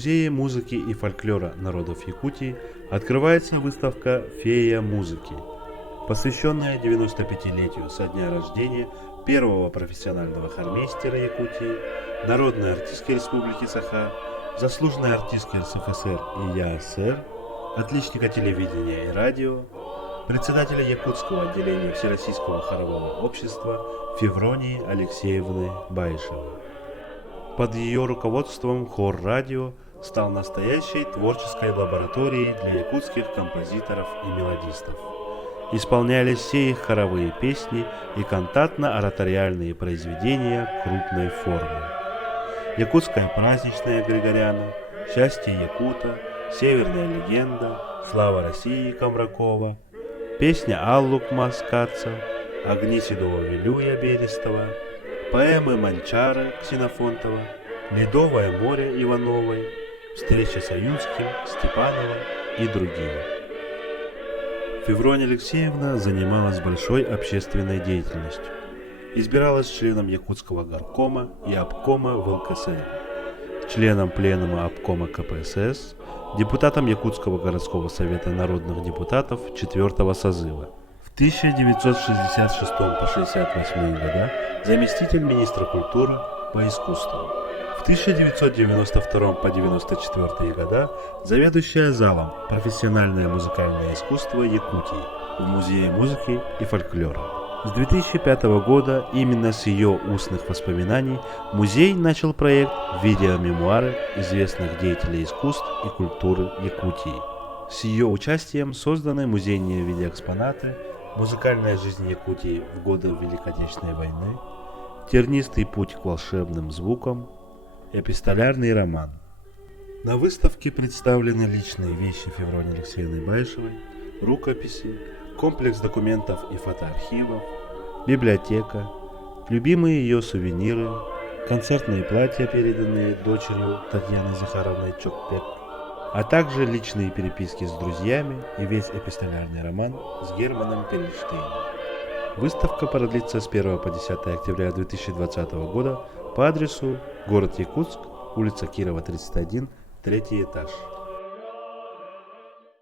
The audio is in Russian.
Музее музыки и фольклора народов Якутии открывается выставка «Фея музыки», посвященная 95-летию со дня рождения первого профессионального хормейстера Якутии, народной артистки Республики Саха, заслуженной артистки РСФСР и ЯСР, отличника телевидения и радио, председателя Якутского отделения Всероссийского хорового общества Февронии Алексеевны Баишевой. Под ее руководством хор радио стал настоящей творческой лабораторией для якутских композиторов и мелодистов. Исполнялись все их хоровые песни и кантатно-ораториальные произведения крупной формы. Якутская праздничная Григоряна, Счастье Якута, Северная легенда, Слава России Комракова, песня Аллук Маскаца, Огни седого Вилюя Берестова, поэмы Манчары Ксенофонтова, Ледовое море Ивановой, Встреча Союзки Степанова и другие. Феврония Алексеевна занималась большой общественной деятельностью. Избиралась членом Якутского горкома и обкома ВЛКСМ, членом пленума обкома КПСС, депутатом Якутского городского совета народных депутатов 4-го созыва. В 1966 по 1968 года заместитель министра культуры по искусству. В 1992 по 1994 года заведующая залом «Профессиональное музыкальное искусство Якутии» в Музее музыки и фольклора. С 2005 года именно с ее устных воспоминаний музей начал проект «Видеомемуары известных деятелей искусств и культуры Якутии». С ее участием созданы музейные видеоэкспонаты «Музыкальная жизнь Якутии в годы Великой Отечественной войны», «Тернистый путь к волшебным звукам», «Эпистолярный роман». На выставке представлены личные вещи Февронии Алексеевны Баишевой, рукописи, комплекс документов и фотоархивов, библиотека, любимые ее сувениры, концертные платья, переданные дочерью Татьяной Захаровной Чокпек, а также личные переписки с друзьями и весь эпистолярный роман с Германом Перельштейном. Выставка продлится с 1 по 10 октября 2020 года по адресу город Якутск, улица Кирова, 31, третий этаж.